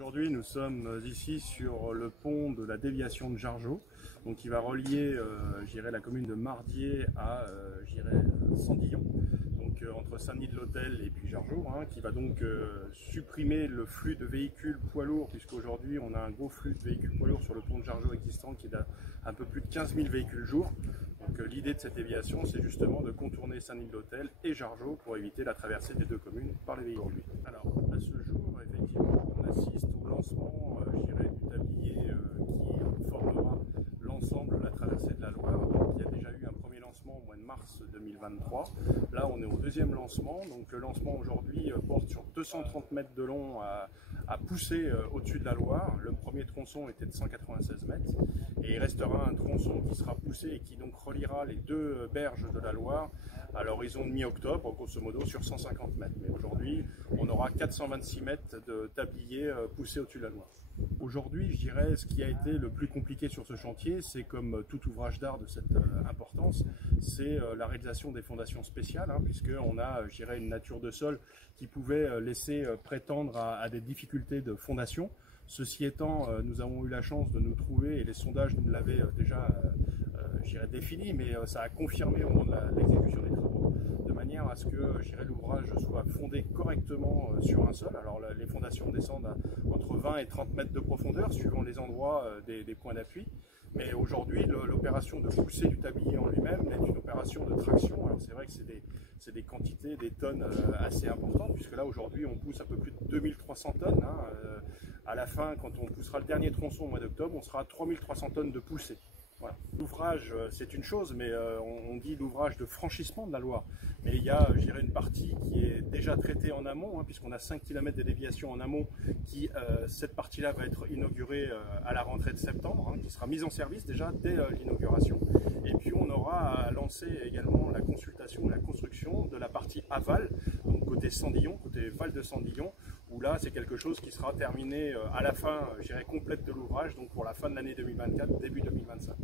Aujourd'hui, nous sommes ici sur le pont de la déviation de Jargeau, donc qui va relier la commune de Mardié à Sandillon, donc entre Saint-Denis-de-l'Hôtel et puis Jargeau, qui va donc supprimer le flux de véhicules poids lourds, puisqu'aujourd'hui on a un gros flux de véhicules poids lourds sur le pont de Jargeau existant qui est d'un peu plus de 15 000 véhicules jour. Donc l'idée de cette déviation, c'est justement de contourner Saint-Denis-de-l'Hôtel et Jargeau pour éviter la traversée des deux communes par les véhicules. Alors à ce jour, effectivement, on assiste au lancement du tablier qui formera l'ensemble de la traversée de la Loire. Donc, il y a déjà eu un premier lancement au mois de mars 2023. Là, on est au deuxième lancement. Donc, le lancement aujourd'hui porte sur 230 mètres de long à pousser au-dessus de la Loire. Le premier tronçon était de 196 mètres et il restera un tronçon qui sera poussé et qui donc reliera les deux berges de la Loire à l'horizon de mi-octobre, grosso modo sur 150 mètres. Mais aujourd'hui, on aura 426 mètres de tablier poussé au-dessus de la Loire. Aujourd'hui, je dirais, ce qui a été le plus compliqué sur ce chantier, c'est comme tout ouvrage d'art de cette importance, c'est la réalisation des fondations spéciales, puisqu'on a, je dirais, une nature de sol qui pouvait laisser prétendre à des difficultés de fondation. Ceci étant, nous avons eu la chance de nous trouver, et les sondages nous l'avaient déjà défini, mais ça a confirmé au moment de l'exécution des travaux, de manière à ce que l'ouvrage soit fondé correctement sur un sol. Alors les fondations descendent entre 20 et 30 mètres de profondeur, suivant les endroits des points d'appui. Mais aujourd'hui, l'opération de pousser du tablier en lui-même est une opération de traction. Alors c'est vrai que c'est des quantités, des tonnes assez importantes, puisque là aujourd'hui on pousse un peu plus de 2300 tonnes. À la fin, quand on poussera le dernier tronçon au mois d'octobre, on sera à 3300 tonnes de poussée. Voilà. L'ouvrage, c'est une chose, mais on dit l'ouvrage de franchissement de la Loire. Mais il y a, une partie qui est déjà traitée en amont, puisqu'on a 5 km de déviation en amont, cette partie-là va être inaugurée à la rentrée de septembre, qui sera mise en service déjà dès l'inauguration. Et puis on aura à lancer également la consultation, la construction de la partie aval, donc côté Sandillon, côté Val de Sandillon, où là c'est quelque chose qui sera terminé à la fin, complète de l'ouvrage, donc pour la fin de l'année 2024, début 2025.